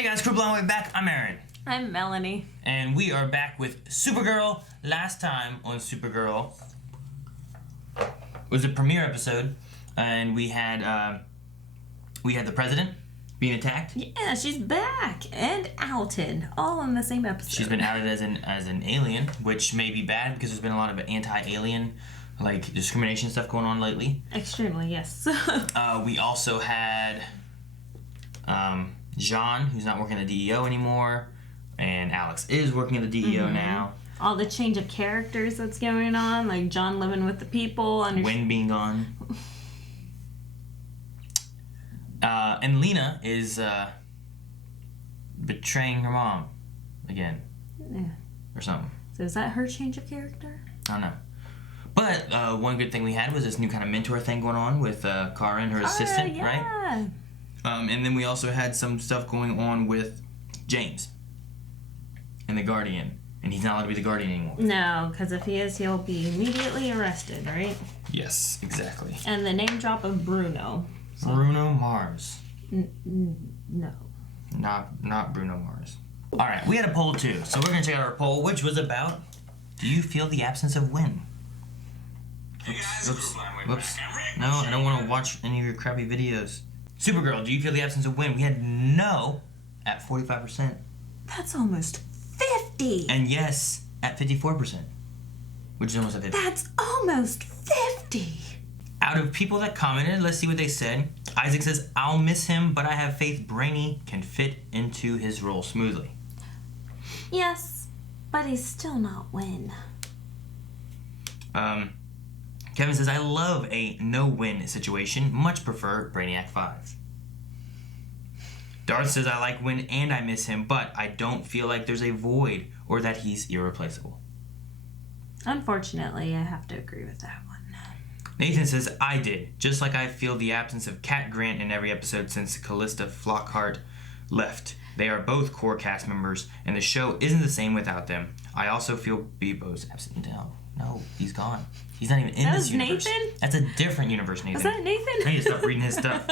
Hey guys, Crew Blind Way back. I'm Aaron. I'm Melanie. And we are back with Supergirl. Last time on Supergirl was a premiere episode, and we had the president being attacked. Yeah, she's back and outed, all in the same episode. She's been outed as an alien, which may be bad because there's been a lot of anti-alien, like, discrimination stuff going on lately. Extremely, yes. We also had John, who's not working at the DEO anymore, and Alex is working at the DEO now. All the change of characters that's going on, like John living with the people. Wynn being gone. And Lena is betraying her mom again. Yeah. Or something. So is that her change of character? I don't know. But one good thing we had was this new kind of mentor thing going on with Kara and her assistant, yeah. right? And then we also had some stuff going on with James and the Guardian. And he's not allowed to be the Guardian anymore. No, because if he is, he'll be immediately arrested, right? Yes, exactly. And the name drop of Bruno. So. Bruno Mars. No. Not Bruno Mars. Alright, we had a poll too. So we're going to check out our poll, which was about, do you feel the absence of Wynn? Oops. No, I don't want to watch any of your crappy videos. Supergirl, do you feel the absence of Wynn? We had no at 45%. That's almost 50. And yes at 54%. Which is almost at 50. That's almost 50. Out of people that commented, let's see what they said. Isaac says, I'll miss him, but I have faith Brainy can fit into his role smoothly. Yes, but he's still not Wynn. Kevin says, I love a no-win situation. Much prefer Brainiac 5. Darth says, I like Wynn and I miss him, but I don't feel like there's a void or that he's irreplaceable. Unfortunately, I have to agree with that one. Nathan says, I did. Just like I feel the absence of Cat Grant in every episode since Callista Flockhart left. They are both core cast members, and the show isn't the same without them. I also feel Bebo's absent. No, he's gone. He's not even in this universe. Nathan? That's a different universe, Nathan. Was that Nathan? I need to stop reading his stuff.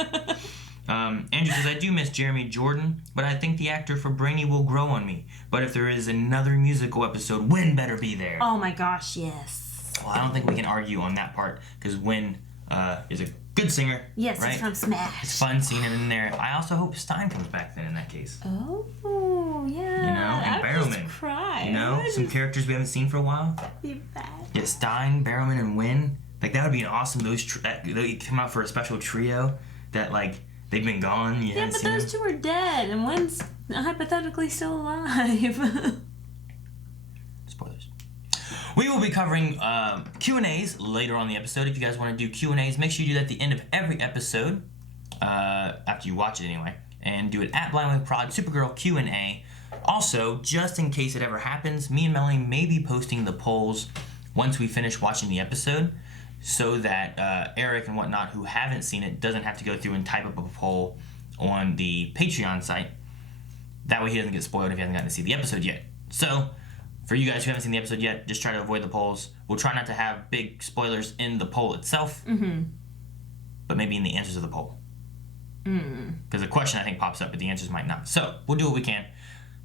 Andrew says, I do miss Jeremy Jordan, but I think the actor for Brainy will grow on me. But if there is another musical episode, Wynn better be there. Oh my gosh, yes. Well, I don't think we can argue on that part, because Wynn is a good singer. Yes, right? he's from Smash. It's fun seeing him in there. I also hope Stein comes back then in that case. Oh, yeah. You know, and Barrowman. Just cry. You know, some characters we haven't seen for a while. That'd be bad. Yeah, Stein, Barrowman, and Wynn. Like, that would be an awesome, they come out for a special trio that, like, they've been gone. Yeah, but those two are dead, and Wynn's hypothetically still alive. Spoilers. We will be covering Q&As later on in the episode. If you guys want to do Q&As, make sure you do that at the end of every episode, after you watch it anyway, and do it at Blind Way Prod, Supergirl Q&A. Also, just in case it ever happens, me and Melanie may be posting the polls once we finish watching the episode, so that Eric and whatnot who haven't seen it doesn't have to go through and type up a poll on the Patreon site. That way he doesn't get spoiled if he hasn't gotten to see the episode yet. So, for you guys who haven't seen the episode yet, just try to avoid the polls. We'll try not to have big spoilers in the poll itself, but maybe in the answers of the poll. Because the question, I think, pops up, but the answers might not. So, we'll do what we can.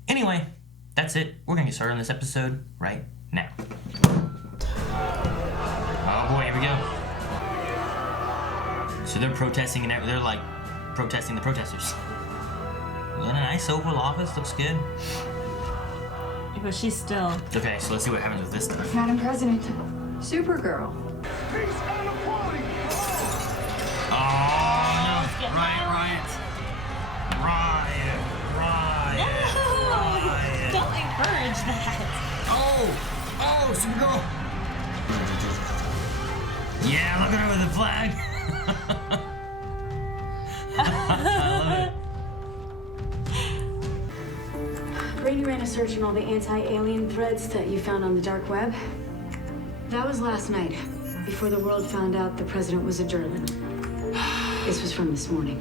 Anyway, that's it. We're going to get started on this episode right now. Oh boy, here we go. So they're protesting, and they're like protesting the protesters. Is that a nice Oval Office? Looks good. But she's still... Okay, so let's see what happens with this stuff. Madam President, Supergirl. Peace and equality. Oh no! Riot! Don't encourage that. Oh, Supergirl! Yeah, look at her with the flag. I love it. Brainy ran a search on all the anti-alien threads that you found on the dark web. That was last night, before the world found out the president was a Durlin. This was from this morning.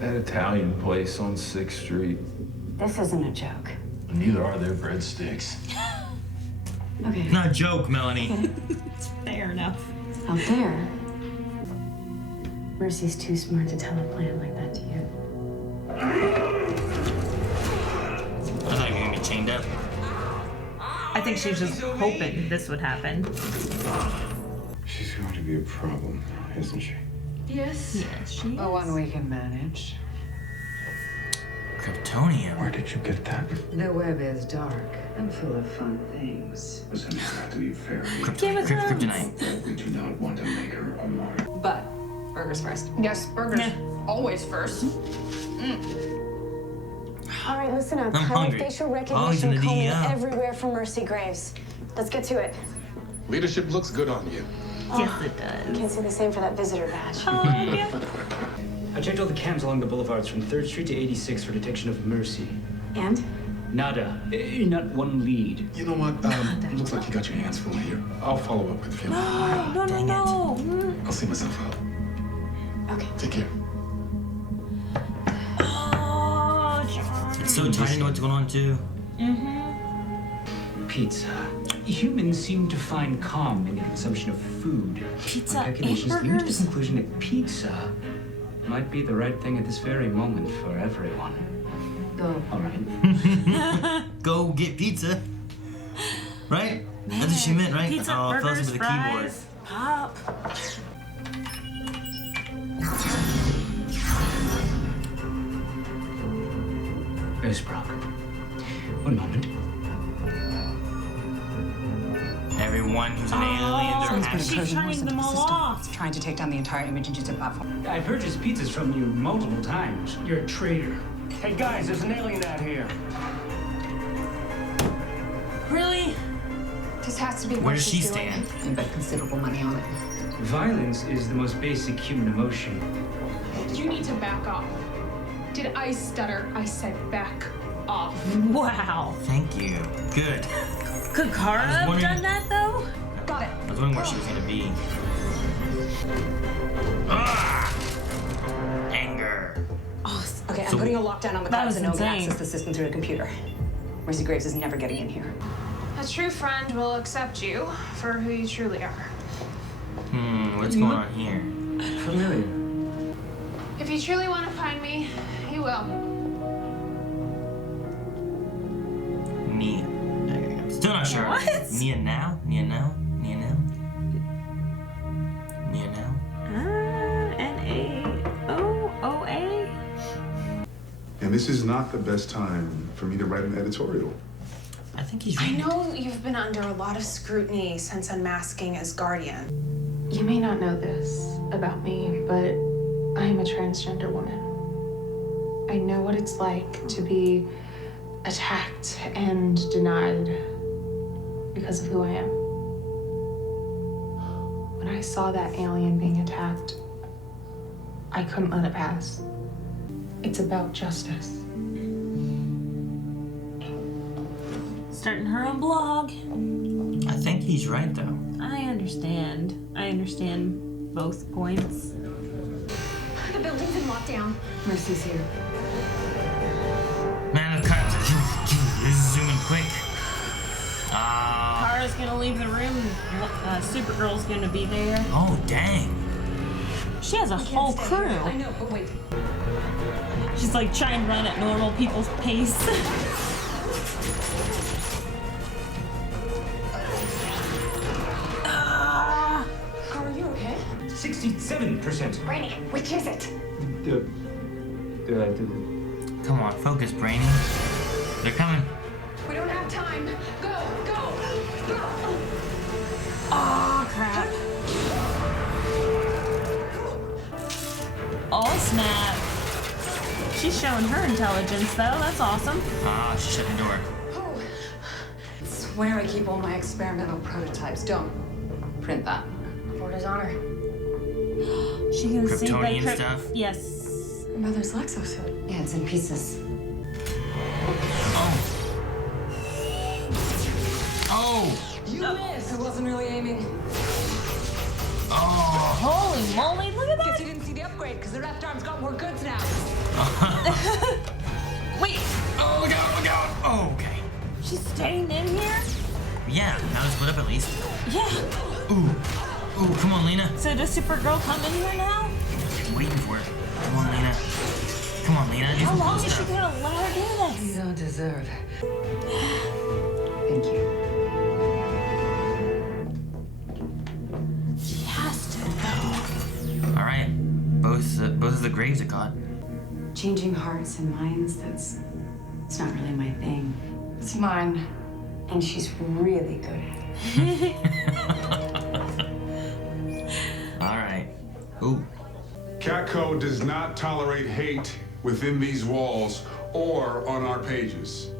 That Italian place on 6th Street. This isn't a joke. Neither are their breadsticks. Okay. Not a joke, Melanie. It's fair enough. Out there, Mercy's too smart to tell a plan like that to you. think she was just hoping this would happen. She's going to be a problem, isn't she? Yes. Yes, she is. Oh, one we can manage. Kryptonium. Where did you get that? The web is dark and full of fun things. Listen, you have to be very. Kryptonite. We do not want to make her a martyr. But burgers first. Yes, burgers. Always first. All right, listen up. I'm hungry. Facial Oh, he's in recognition the combing DEO. everywhere for Mercy Graves. Let's get to it. Leadership looks good on you. Yes, it does. Can't say the same for that visitor badge. Oh, yeah. I checked all the cams along the boulevards from 3rd Street to 86 for detection of Mercy. And? Nada. Not one lead. You know what? Looks like you got your hands full here. I'll follow up with him. No. I'll see myself out. Okay. Take care. Oh, John. It's so tight to know what's going on too. Pizza. Humans seem to find calm in the consumption of food. Pizza My calculations and lead to the burgers. conclusion that pizza might be the right thing at this very moment for everyone. Go. All right. Go get pizza. Right? That's what she meant, right? Pizza, oh, I fell burgers, asleep with the keyboard. fries, pop. Miss Brock. One moment. Everyone who's an alien, they're happy. She's turning them all off. Trying to take down the entire image and platform. I purchased pizzas from you multiple times. You're a traitor. Hey guys, there's an alien out here. Really? This has to be Where what does she she's doing. stand? You bet considerable money on it. Violence is the most basic human emotion. You need to back off. Did I stutter? I said back off. Wow. Thank you. Good. Could Kara I was have wondering- done that though? Got it. I was wondering where she was gonna be. Ah! Anger. Okay, I'm So- putting a lockdown on the That cloud was so no one can insane. access the system through a computer. Mercy Graves is never getting in here. A true friend will accept you for who you truly are. What's going on here? Familiar. If you truly want to find me, you will. Nia. I'm still not sure. What? Nia now? Nia now? Nia now? Nia now? N-A-O-O-A? And this is not the best time for me to write an editorial. I think he's I right. know you've been under a lot of scrutiny since unmasking as Guardian. You may not know this about me, but I am a transgender woman. I know what it's like to be attacked and denied because of who I am. When I saw that alien being attacked, I couldn't let it pass. It's about justice. Starting her own blog. I think he's right though. I understand. I understand both points. The building's in lockdown. Mercy's here. Man, it's kind of this is zooming quick. Kara's gonna leave the room. Supergirl's gonna be there. Oh dang. She has a whole crew. I know, but wait. She's like trying to run at normal people's pace. Are you okay? 67%. Rainy, which is it? Come on, focus, Brainy. They're coming. We don't have time. Go, go, go. Oh crap. Oh snap. She's showing her intelligence though. That's awesome. Ah, she shut the door. I swear I keep all my experimental prototypes. Don't print that. Lord is honor. She can see Kryptonian the stuff? Yes. Mother's Lexosuit. Yeah, it's in pieces. Oh. Oh. You missed. I wasn't really aiming. Oh. Holy moly, look at Guess that. you didn't see the upgrade because the left arm's got more goods now. Wait, Oh, look out, look out. Oh, okay. she's staying in here? Yeah, now to split up at least. Yeah. Ooh. Ooh, come on, Lena. So does Supergirl come in here now? I'm waiting for it. Come on, Lena. Come on, Lena. Do How some long cool is she stuff. gonna let her do You this? don't deserve it. Thank you. Those are the graves it got. Changing hearts and minds, it's not really my thing. It's mine. And she's really good at it. All right. Ooh. Catco does not tolerate hate within these walls or on our pages.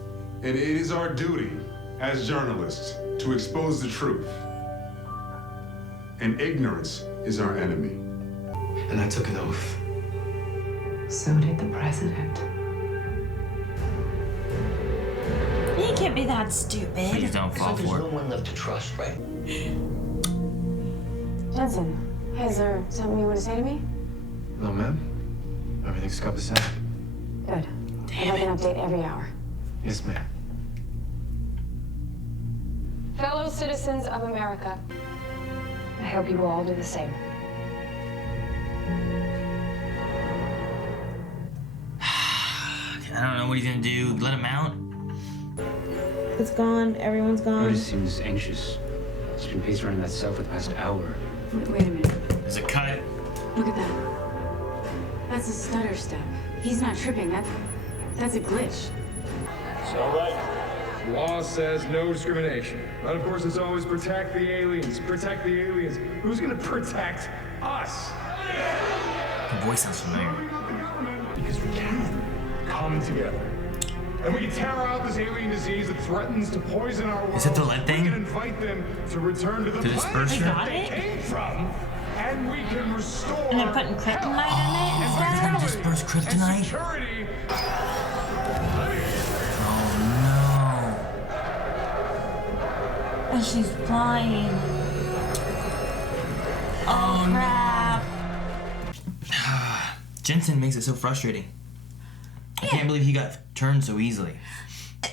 And it is our duty as journalists to expose the truth. And ignorance is our enemy. And I took an oath. So did the president. You can't be that stupid. Please don't fall There's for no it. one left to trust, right? Jensen, is there something you want to say to me? No, ma'am. Everything's copacetic. Good. I'd like an update every hour. Yes, ma'am. Fellow citizens of America, I hope you will all do the same. I don't know what he's gonna do. Let him out? It's gone. Everyone's gone. Otis seems anxious. She's been pacing around that cell for the past hour. Wait a minute. There's a cut. Look at that. That's a stutter step. He's not tripping. That's a glitch. It's all right. Law says no discrimination. But of course, it's always protect the aliens. Protect the aliens. Who's gonna protect us? The voice sounds familiar. Because we can come together. And we can tear out this alien disease that threatens to poison our world. Is it the lead thing? We can invite them to return to the To disperse planet her? that they came from. And we can restore And they're putting kryptonite in it They're instead? gonna disperse and kryptonite? security. Oh And she's flying. Oh, crap. no. Jensen makes it so frustrating. I can't believe he got turned so easily.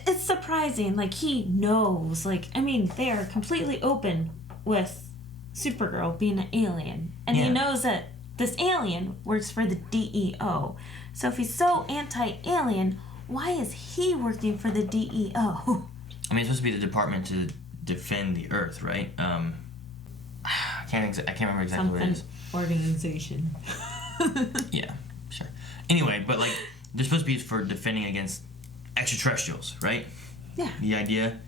It's surprising. Like, he knows. Like, I mean, they are completely open with Supergirl being an alien. And Yeah. he knows that this alien works for the DEO. So if he's so anti-alien, why is he working for the DEO? I mean, it's supposed to be the department to defend the Earth, right? I can't remember exactly what it is. Organization. Yeah, sure. Anyway, but like, they're supposed to be for defending against extraterrestrials, right? Yeah. The idea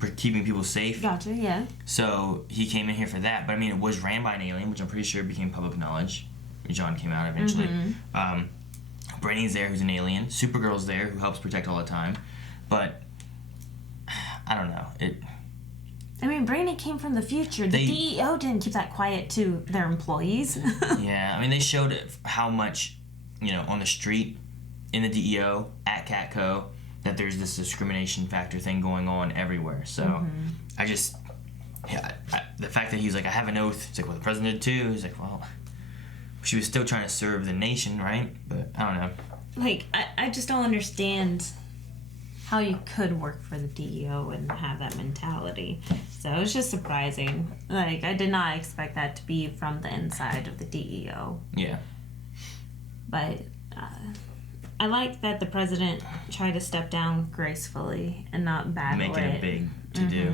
for keeping people safe. Gotcha, yeah. So he came in here for that, but I mean, it was ran by an alien, which I'm pretty sure became public knowledge. John came out eventually. Braini's there, who's an alien. Supergirl's there, who helps protect all the time. But I don't know. I mean, Brainy came from the future. The DEO didn't keep that quiet to their employees. Yeah, I mean, they showed how much, on the street, in the DEO, at Catco, that there's this discrimination factor thing going on everywhere. So I just, the fact that he's like, I have an oath. It's like, well, the president did too. He's like, well, she was still trying to serve the nation, right? But I don't know. Like, I just don't understand how you could work for the DEO and have that mentality. So it was just surprising. Like, I did not expect that to be from the inside of the DEO. Yeah. But I like that the president tried to step down gracefully and not battle Making it big to do.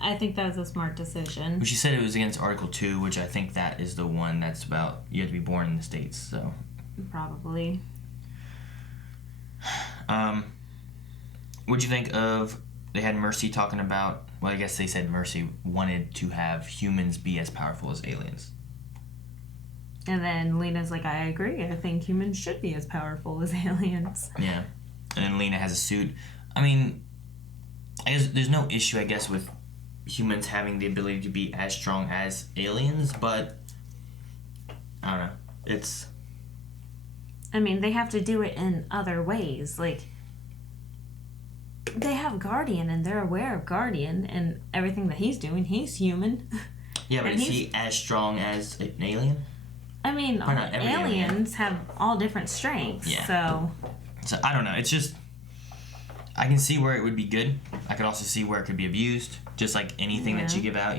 I think that was a smart decision. But she said it was against Article 2, which I think that is the one that's about you have to be born in the States, so. Probably. What'd you think of, they had Mercy talking about, well, I guess they said Mercy wanted to have humans be as powerful as aliens. And then Lena's like, I agree. I think humans should be as powerful as aliens. Yeah. And then Lena has a suit. I mean, I guess there's no issue, I guess, with humans having the ability to be as strong as aliens, but I don't know. It's... I mean, they have to do it in other ways. Like, they have Guardian, and they're aware of Guardian and everything that he's doing. He's human. Yeah, but And is he as strong as an alien? I mean, Probably not every aliens have all different strengths, Yeah. so... I don't know. It's just... I can see where it would be good. I could also see where it could be abused. Just like anything that you give out,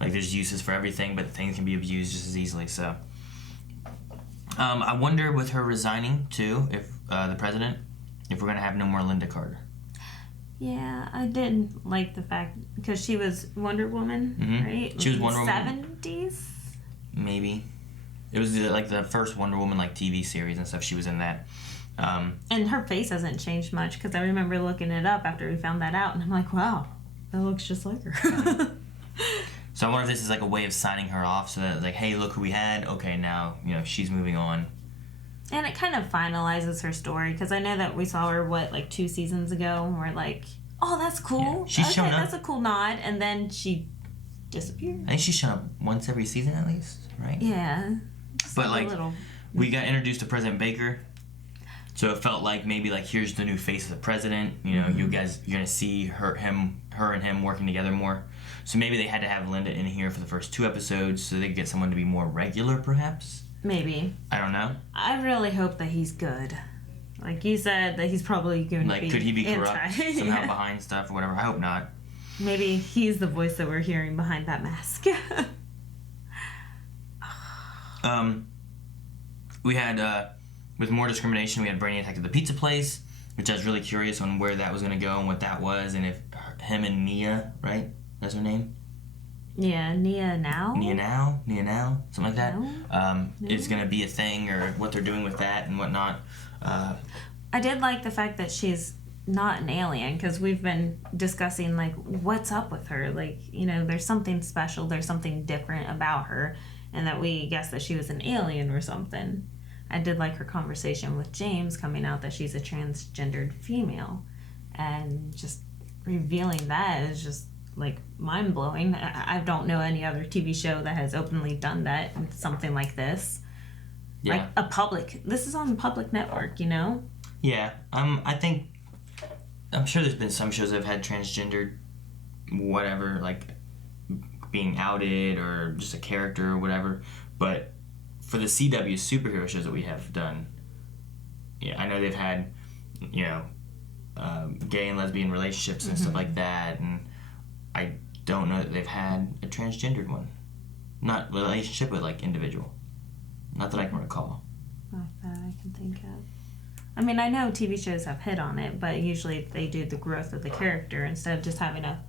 Like, there's uses for everything, but things can be abused just as easily, so... I wonder with her resigning, too, if the president, if we're going to have no more Linda Carter. Yeah, I did like the fact, because she was Wonder Woman, right? She was Wonder in Woman. 70s? Maybe. It was like the first Wonder Woman like TV series and stuff. She was in that. And her face hasn't changed much because I remember looking it up after we found that out, and I'm like, wow, that looks just like her. So I wonder if this is like a way of signing her off, so that like, hey, look who we had. Okay, now she's moving on. And it kind of finalizes her story because I know that we saw her like 2 seasons ago, and we're like, oh, that's cool. Yeah, she's shown up. That's a cool nod, and then she disappeared. I think she's shown up once every season at least, right? Yeah. But like, we got introduced to President Baker. So it felt like maybe like here's the new face of the president. You guys, you're gonna see her and him working together more. So maybe they had to have Linda in here for the first 2 episodes so they could get someone to be more regular, perhaps. Maybe. I don't know. I really hope that he's good. Like you said, that he's probably going to be. Like, could he be corrupt somehow yeah. behind stuff or whatever? I hope not. Maybe he's the voice that we're hearing behind that mask. We had. With more discrimination, we had Brainiac at the pizza place, which I was really curious on where that was going to go and what that was, and if him and Nia, right? That's her name? Yeah, Nia Now, something like that. It's going to be a thing, or what they're doing with that and whatnot. I did like the fact that she's not an alien, because we've been discussing, like, what's up with her. Like, there's something special, there's something different about her, and that we guessed that she was an alien or something. I did like her conversation with James coming out that she's a transgendered female, and just revealing that is just like mind-blowing. I don't know any other TV show that has openly done that, something like this. Yeah. Like this is on the public network, Yeah. I'm sure there's been some shows that have had transgendered whatever, like being outed or just a character or whatever, but for the CW superhero shows that we have done, I know they've had, gay and lesbian relationships and stuff like that, and I don't know that they've had a transgendered one. Not relationship, but like individual. Not that I can recall. Not that I can think of. I mean, I know TV shows have hit on it, but usually they do the growth of the character instead of just having a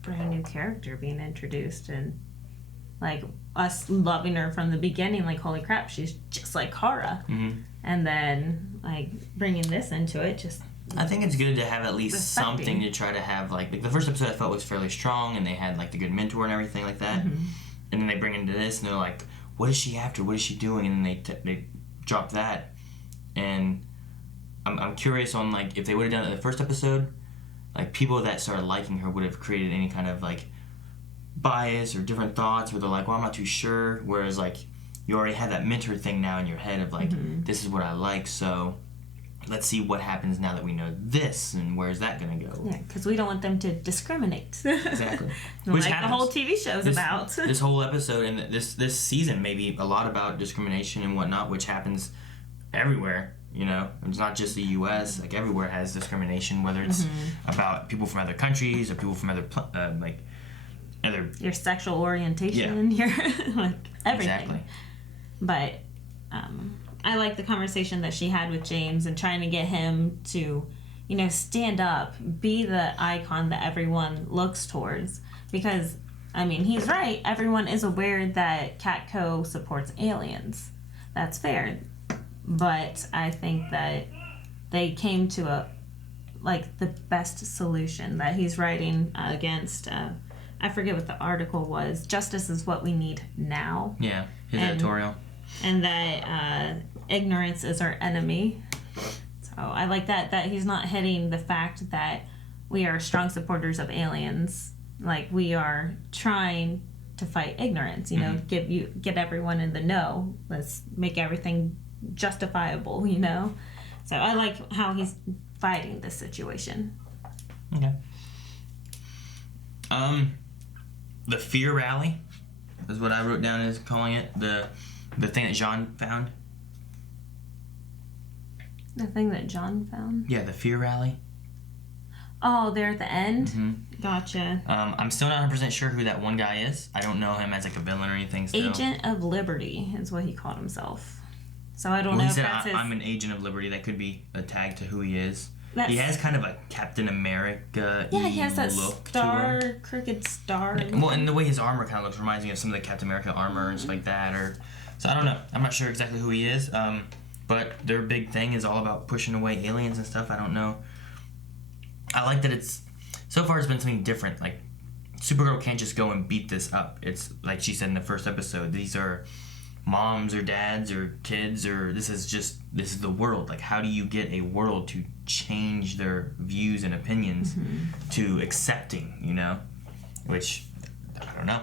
brand new character being introduced, and like us loving her from the beginning, like, holy crap, she's just like Kara. And then like bringing this into it, just I think it's good to have at least something to try to have, like the first episode I felt was fairly strong, and they had like the good mentor and everything like that, and then they bring into this and they're like, what is she after, what is she doing, and then they drop that, and I'm curious on like if they would have done it in the first episode, like people that started liking her would have created any kind of like bias or different thoughts where they're like, well, I'm not too sure, whereas like you already have that mentor thing now in your head of like, this is what I like, so let's see what happens now that we know this, and where's that gonna go. Yeah, because we don't want them to discriminate. Exactly. Which like happens. The whole TV show's about. This whole episode and this season may be a lot about discrimination and whatnot, which happens everywhere. It's not just the U.S. Like everywhere has discrimination, whether it's about people from other countries or people from other your sexual orientation, your like everything. Exactly. But I like the conversation that she had with James and trying to get him to, stand up, be the icon that everyone looks towards. Because, I mean, he's right. Everyone is aware that Catco supports aliens. That's fair. But I think that they came to the best solution that he's writing against. I forget what the article was. Justice is what we need now. Yeah, his editorial. And that ignorance is our enemy. So I like that he's not hitting the fact that we are strong supporters of aliens. Like, we are trying to fight ignorance, get everyone in the know. Let's make everything justifiable, So I like how he's fighting this situation. Okay. The fear rally is what I wrote down as calling it. The thing that Jean found. The thing that John found? Yeah, the fear rally. Oh, there at the end? Gotcha. I'm still not 100% sure who that one guy is. I don't know him as like a villain or anything still. Agent of Liberty is what he called himself. So I don't know if that's his... I'm an agent of Liberty. That could be a tag to who he is. He has kind of a Captain America he has that look star, to him. crooked star. Well, and the way his armor kind of looks reminds me of some of the Captain America armor and stuff like that. Or So I don't know. I'm not sure exactly who he is. But their big thing is all about pushing away aliens and stuff. I don't know. I like that so far it's been something different. Like, Supergirl can't just go and beat this up. It's like she said in the first episode, these are moms or dads or kids, or this is the world. Like, how do you get a world to change their views and opinions to accepting, which I don't know.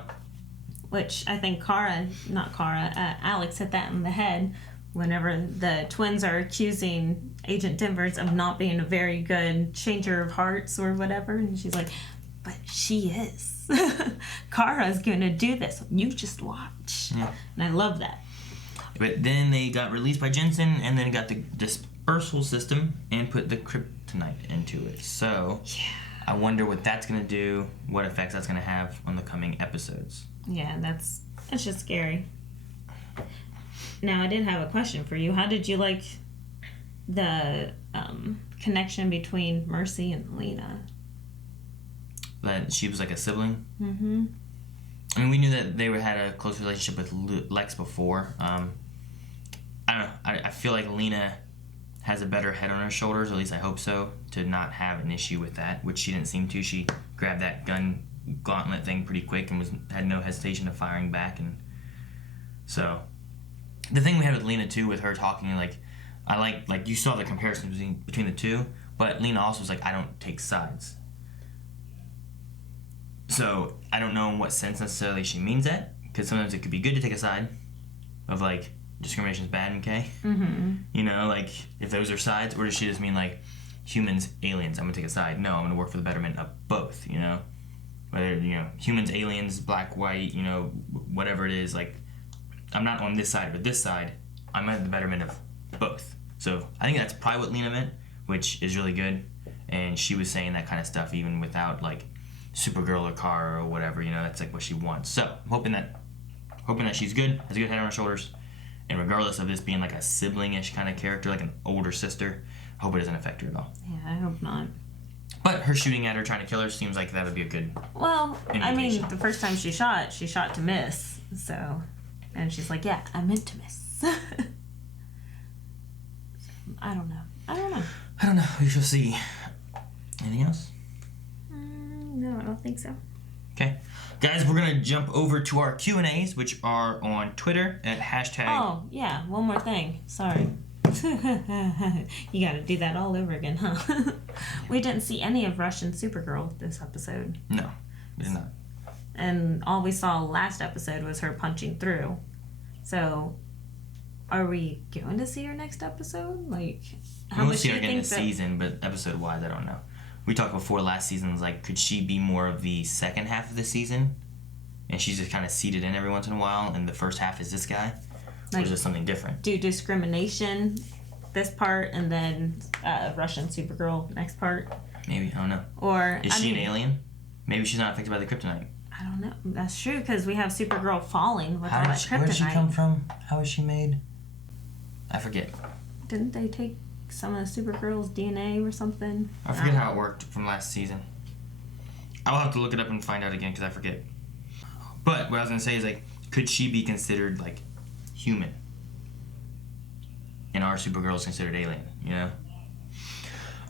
Which I think Alex hit that in the head whenever the twins are accusing Agent Danvers of not being a very good changer of hearts or whatever, and she's like, but she is. Kara's gonna do this. You just watch. Yeah. And I love that. But then they got released by Jensen and then got the dispersal system and put the kryptonite into it. So I wonder what that's gonna do, what effects that's gonna have on the coming episodes. Yeah, that's just scary. Now, I did have a question for you. How did you like the connection between Mercy and Lena? That she was like a sibling? Mm-hmm. I mean, we knew that they had a close relationship with Lex before. I don't know. I feel like Lena has a better head on her shoulders, at least I hope so, to not have an issue with that, which she didn't seem to. She grabbed that gun gauntlet thing pretty quick and had no hesitation of firing back. And so the thing we had with Lena too, with her talking, like, I like you saw the comparison between the two, but Lena also was like, I don't take sides. So I don't know in what sense necessarily she means that, because sometimes it could be good to take a side of like discrimination is bad, okay? Like if those are sides, or does she just mean like humans, aliens? I'm gonna take a side. No, I'm gonna work for the betterment of both. Whether humans, aliens, black, white, whatever it is. Like, I'm not on this side or this side. I'm at the betterment of both. So I think that's probably what Lena meant, which is really good. And she was saying that kind of stuff even without like Supergirl or Kara or whatever. That's like what she wants. So I'm hoping that she's good, has a good head on her shoulders, and regardless of this being like a sibling-ish kind of character, like an older sister, I hope it doesn't affect her at all. Yeah, I hope not. But her shooting at her, trying to kill her, seems like that would be a good. Well, I mean, the first time she shot to miss. So, and she's like, "Yeah, I meant to miss." I don't know. We shall see. Anything else? No, I don't think so. Okay. Guys, we're going to jump over to our Q&As, which are on Twitter at #. Oh, yeah. One more thing. Sorry. You got to do that all over again, huh? We didn't see any of Russian Supergirl this episode. No, we did not. And all we saw last episode was her punching through. So, are we going to see her next episode? Like, how we'll see her again this season, but episode-wise, I don't know. We talked before last season, like, could she be more of the second half of the season? And she's just kind of seated in every once in a while, and the first half is this guy? Like, or is it something different? Do discrimination this part, and then Russian Supergirl next part? Maybe, I don't know. Or is she an alien? Maybe she's not affected by the kryptonite. I don't know. That's true, because we have Supergirl falling with all that kryptonite. Where did she come from? How was she made? I forget. Didn't they take some of Supergirl's DNA or something? I forget how it worked from last season. I'll have to look it up and find out again, because I forget. But what I was going to say is, like, could she be considered, like, human? And our Supergirl is considered alien,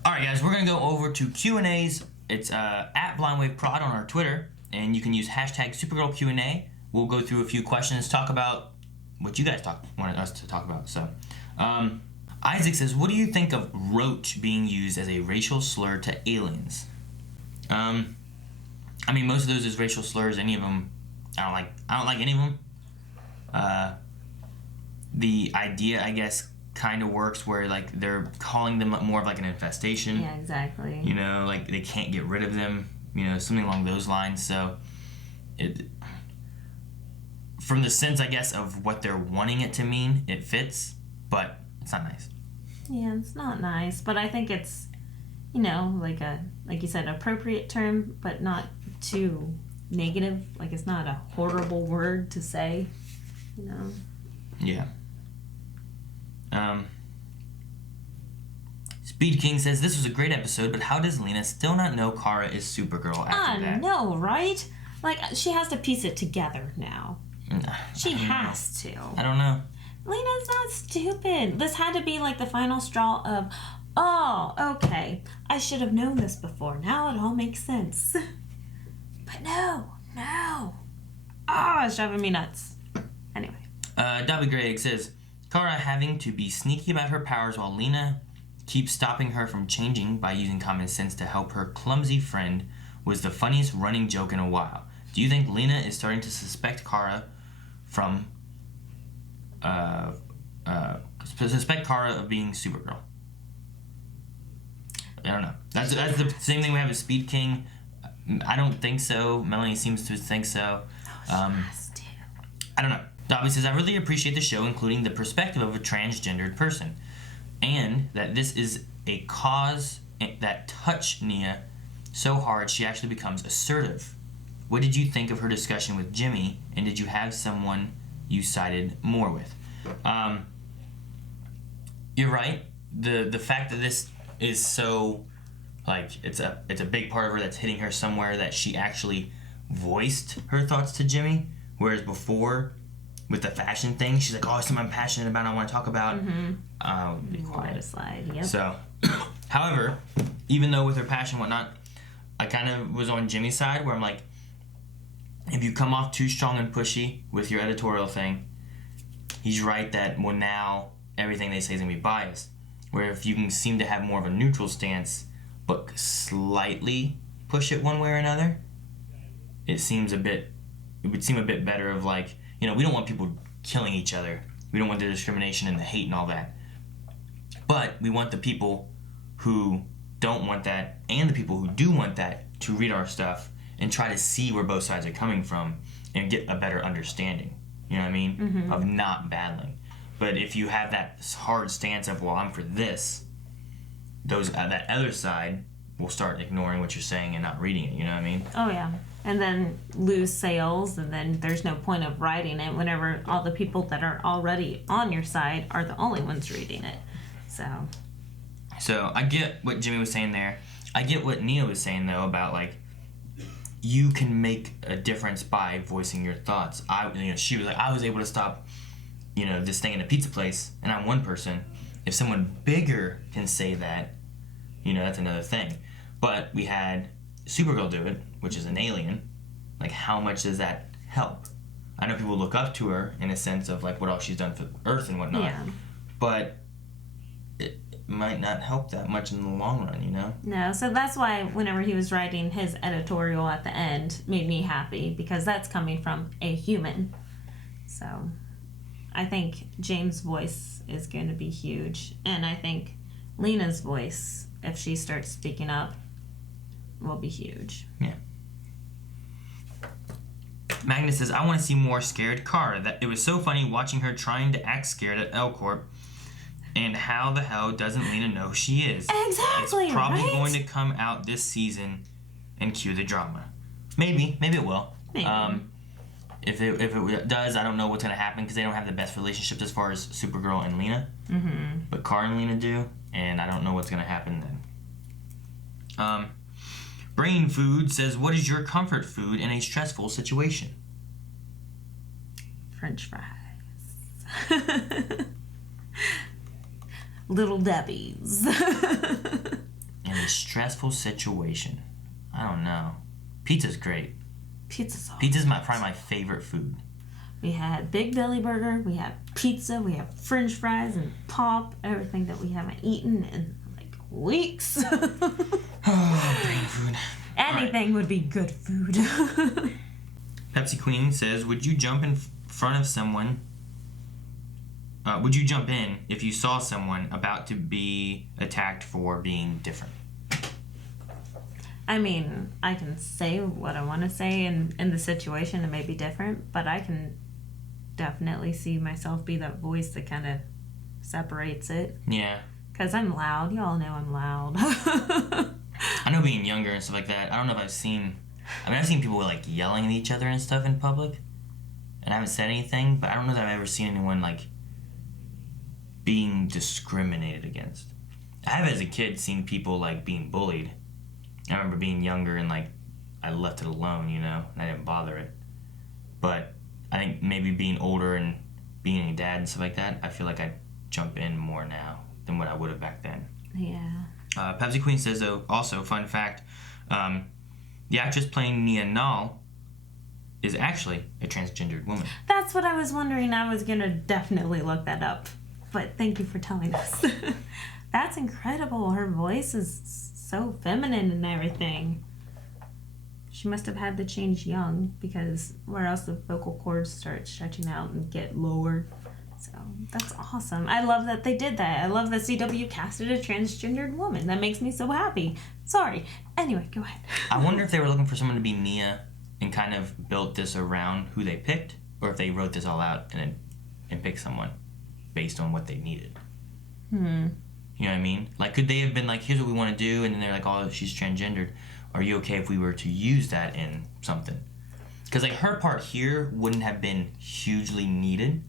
Alright, guys, we're going to go over to Q&As. It's at BlindWaveProd on our Twitter, and you can use #Supergirl Q&A. We'll go through a few questions, talk about what you guys wanted us to talk about. So, Isaac says, what do you think of roach being used as a racial slur to aliens? I mean, most of those is racial slurs. Any of them, I don't like any of them. The idea, I guess, kind of works where, like, they're calling them more of like an infestation. Yeah, exactly. Like they can't get rid of them. Something along those lines. So, from the sense, I guess, of what they're wanting it to mean, it fits, but it's not nice. Yeah, it's not nice, but I think it's, like you said, appropriate term, but not too negative. Like, it's not a horrible word to say, Yeah. Speed King says, this was a great episode, but how does Lena still not know Kara is Supergirl after that? I know, right? Like, she has to piece it together now. She has to. I don't know. Lena's not stupid. This had to be like the final straw of, oh, okay, I should have known this before. Now it all makes sense. But no. It's driving me nuts. Anyway. Dobby Greg says, Kara having to be sneaky about her powers while Lena keeps stopping her from changing by using common sense to help her clumsy friend was the funniest running joke in a while. Do you think Lena is starting to suspect Kara from suspect Kara of being Supergirl? I don't know. That's the same thing we have with Speed King. I don't think so. Melanie seems to think so. I don't know. Dobby says, I really appreciate the show, including the perspective of a transgendered person, and that this is a cause that touched Nia so hard she actually becomes assertive. What did you think of her discussion with Jimmy, and did you have someone you sided more with? You're right. The fact that this is so, like, it's a big part of her that's hitting her somewhere, that she actually voiced her thoughts to Jimmy, whereas before with the fashion thing she's like, oh, it's something I'm passionate about, I want to talk about. Be quiet. Slide. Yep. So however, even though with her passion and whatnot, I kind of was on Jimmy's side, where I'm like, if you come off too strong and pushy with your editorial thing, he's right that, well, now everything they say is going to be biased. Where if you can seem to have more of a neutral stance, but slightly push it one way or another, it would seem a bit better of like, you know, we don't want people killing each other. We don't want the discrimination and the hate and all that. But we want the people who don't want that and the people who do want that to read our stuff and try to see where both sides are coming from and get a better understanding, you know what I mean, of not battling. But if you have that hard stance of, well, I'm for this, that other side will start ignoring what you're saying and not reading it, you know what I mean? Oh, yeah. And then lose sales, and then there's no point of writing it whenever all the people that are already on your side are the only ones reading it. So I get what Jimmy was saying there. I get what Nia was saying, though, about, like, you can make a difference by voicing your thoughts. She was like, I was able to stop, this thing in a pizza place, and I'm one person. If someone bigger can say that, that's another thing. But we had Supergirl do it, which is an alien. Like, how much does that help? I know people look up to her in a sense of, like, what all she's done for Earth and whatnot. Yeah. But it might not help that much in the long run, No, so that's why whenever he was writing his editorial at the end, made me happy, because that's coming from a human. So I think James' voice is going to be huge. And I think Lena's voice, if she starts speaking up, will be huge. Yeah. Magnus says, I want to see more scared Kara. That it was so funny watching her trying to act scared at L-Corp. And how the hell doesn't Lena know she is? Exactly, it's probably right? going to come out this season and cue the drama. Maybe it will. Maybe. If it does, I don't know what's going to happen, because they don't have the best relationships as far as Supergirl and Lena. Mm-hmm. But Kara and Lena do, and I don't know what's going to happen then. Brain Food says, what is your comfort food in a stressful situation? French fries. Little Debbie's. In a stressful situation, I don't know. Pizza's great. Pizza's probably my favorite food. We had Big Billy Burger, we had pizza, we have French fries and pop, everything that we haven't eaten in like weeks. Oh, brain food. Anything would be good food. Pepsi Queen says, would you jump in front of someone? Would you jump in if you saw someone about to be attacked for being different? I mean, I can say what I want to say in the situation. It may be different, but I can definitely see myself be that voice that kind of separates it. Yeah. Because I'm loud. Y'all know I'm loud. I know being younger and stuff like that, I don't know if I've seen people like yelling at each other and stuff in public, and I haven't said anything, but I don't know that I've ever seen anyone like being discriminated against. I have, as a kid, seen people like being bullied. I remember being younger and like I left it alone, and I didn't bother it. But I think maybe being older and being a dad and stuff like that, I feel like I jump in more now than what I would have back then. Yeah. Pepsi Queen says, though, also, fun fact, the actress playing Nia Nal is actually a transgendered woman. That's what I was wondering. I was going to definitely look that up. But thank you for telling us. That's incredible. Her voice is so feminine and everything. She must have had to change young, because where else the vocal cords start stretching out and get lower. So that's awesome. I love that they did that. I love that CW casted a transgendered woman. That makes me so happy. Sorry. Anyway, go ahead. I wonder if they were looking for someone to be Nia and kind of built this around who they picked, or if they wrote this all out and picked someone based on what they needed. You know what I mean? Like, could they have been like, here's what we want to do, and then they're like, oh, she's transgendered. Are you okay if we were to use that in something? Because, like, her part here wouldn't have been hugely needed.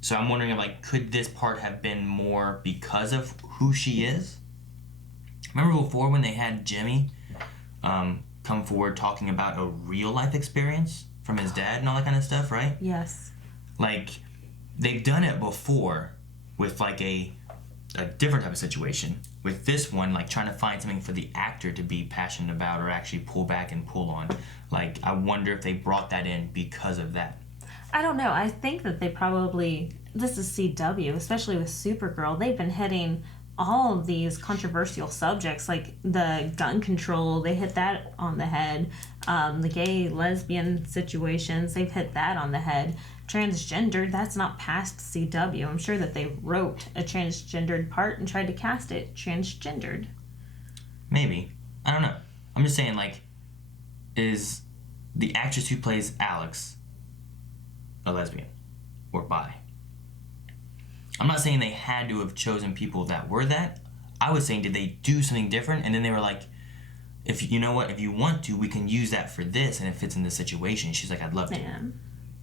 So I'm wondering, like, could this part have been more because of who she is? Remember before when they had Jimmy come forward talking about a real-life experience from his dad and all that kind of stuff, right? Yes. Like, they've done it before with, like, a different type of situation. With this one, like, trying to find something for the actor to be passionate about or actually pull back and pull on. Like, I wonder if they brought that in because of that. I don't know. I think that they probably, this is CW, especially with Supergirl, they've been hitting all of these controversial subjects, like the gun control, they hit that on the head. The gay, lesbian situations, they've hit that on the head. Transgender, that's not past CW. I'm sure that they wrote a transgendered part and tried to cast it transgendered. Maybe. I don't know. I'm just saying, like, is the actress who plays Alex a lesbian or bi? I'm not saying they had to have chosen people that were that. I was saying, did they do something different? And then they were like, if you know what, if you want to, we can use that for this, and it fits in this situation. She's like, I'd love to.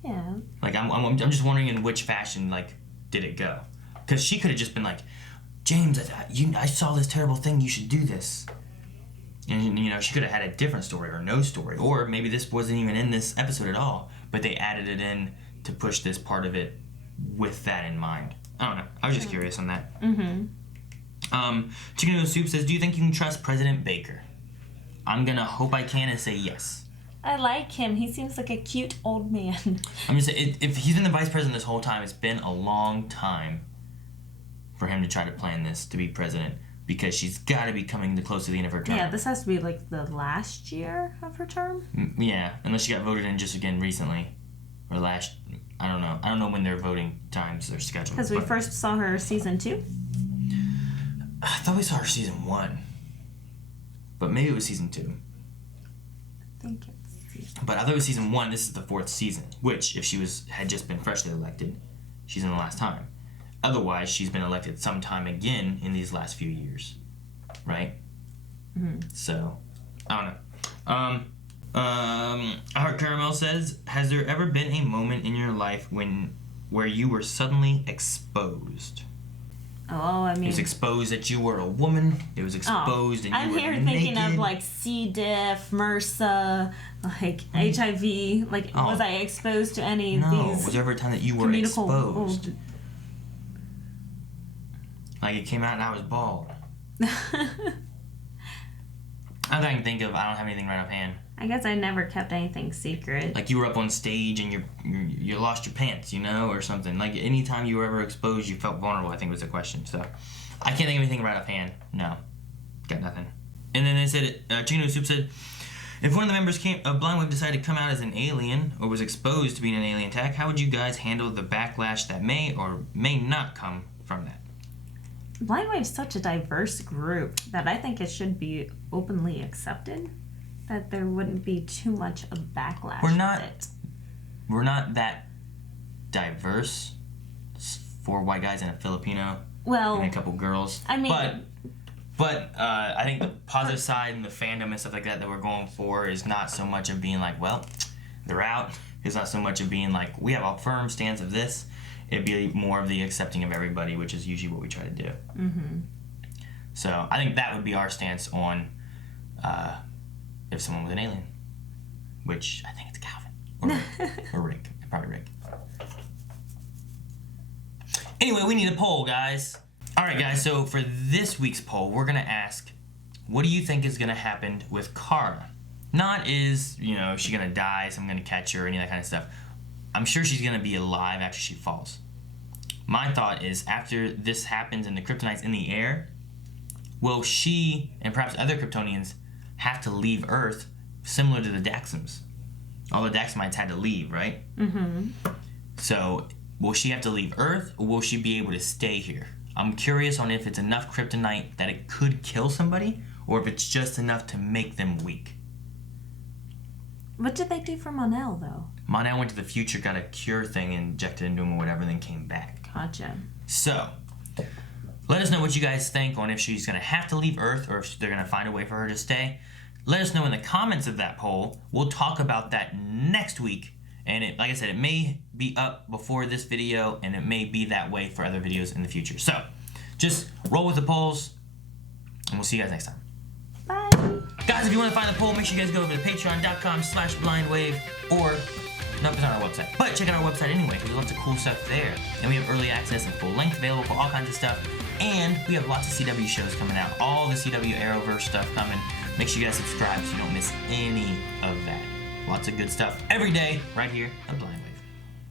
Yeah. Like, I'm just wondering in which fashion, like, did it go? Because she could have just been like, James, I saw this terrible thing, you should do this. And, you know, she could have had a different story or no story. Or maybe this wasn't even in this episode at all, but they added it in to push this part of it with that in mind. I don't know. I was just curious on that. Chicken Noodle Soup says, do you think you can trust President Baker? I'm going to hope I can and say yes. I like him. He seems like a cute old man. I'm just saying, if he's been the vice president this whole time, it's been a long time for him to try to plan this to be president, because she's got to be coming close to the end of her term. Yeah, this has to be like the last year of her term. Yeah, unless she got voted in just again recently, or last. I don't know. I don't know when their voting times are scheduled. Because we first saw her season 2. I thought we saw her season 1, but maybe it was season 2. I think it's season. But I thought it was season 1. This is the 4th season. Which, if she had just been freshly elected, she's in the last time. Otherwise, she's been elected sometime again in these last few years, right? So, I don't know. Heart Caramel says, has there ever been a moment in your life where you were suddenly exposed? Oh, I mean, it was exposed that you were a woman. It was exposed and you were naked. I'm here thinking of like C. diff, MRSA, like HIV. Like, was I exposed to any of these? Was there ever a time that you were exposed? Like, it came out and I was bald. I can think of. I don't have anything right offhand. I guess I never kept anything secret. Like, you were up on stage and you lost your pants, you know, or something. Like, anytime you were ever exposed, you felt vulnerable, I think was the question. So, I can't think of anything right offhand. No. Got nothing. And then they said, Chicken Noodle Soup said, if one of the members of Blind Wave decided to come out as an alien or was exposed to being an alien attack, how would you guys handle the backlash that may or may not come from that? Blind Wave's such a diverse group that I think it should be openly accepted. That there wouldn't be too much of backlash. We're not that diverse. It's 4 white guys and a Filipino. Well, and a couple girls. I mean, but I think the positive side and the fandom and stuff like that we're going for is not so much of being like, well, they're out. It's not so much of being like, we have a firm stance of this. It'd be more of the accepting of everybody, which is usually what we try to do. So I think that would be our stance on if someone was an alien, which I think it's Calvin. Or Rick. Probably Rick. Anyway, we need a poll, guys. Alright, guys, so for this week's poll, we're going to ask, what do you think is going to happen with Kara? Not is, she going to die, so I'm going to catch her, any of that kind of stuff. I'm sure she's going to be alive after she falls. My thought is, after this happens and the Kryptonite's in the air, will she, and perhaps other Kryptonians, have to leave Earth, similar to the Daxams? All the Daxamites had to leave, right? Mm-hmm. So, will she have to leave Earth, or will she be able to stay here? I'm curious on if it's enough kryptonite that it could kill somebody, or if it's just enough to make them weak. What did they do for Mon-El, though? Mon-El went to the future, got a cure thing injected into him or whatever, and then came back. Gotcha. So, let us know what you guys think on if she's going to have to leave Earth, or if they're going to find a way for her to stay. Let us know in the comments of that poll. We'll talk about that next week. And like I said, it may be up before this video, and it may be that way for other videos in the future. So, just roll with the polls, and we'll see you guys next time. Bye. Guys, if you want to find the poll, make sure you guys go over to patreon.com/blindwave, or, no, it's on our website. But check out our website anyway, because there's lots of cool stuff there. And we have early access and full length available for all kinds of stuff. And we have lots of CW shows coming out. All the CW Arrowverse stuff coming. Make sure you guys subscribe so you don't miss any of that. Lots of good stuff every day right here on Blind Wave.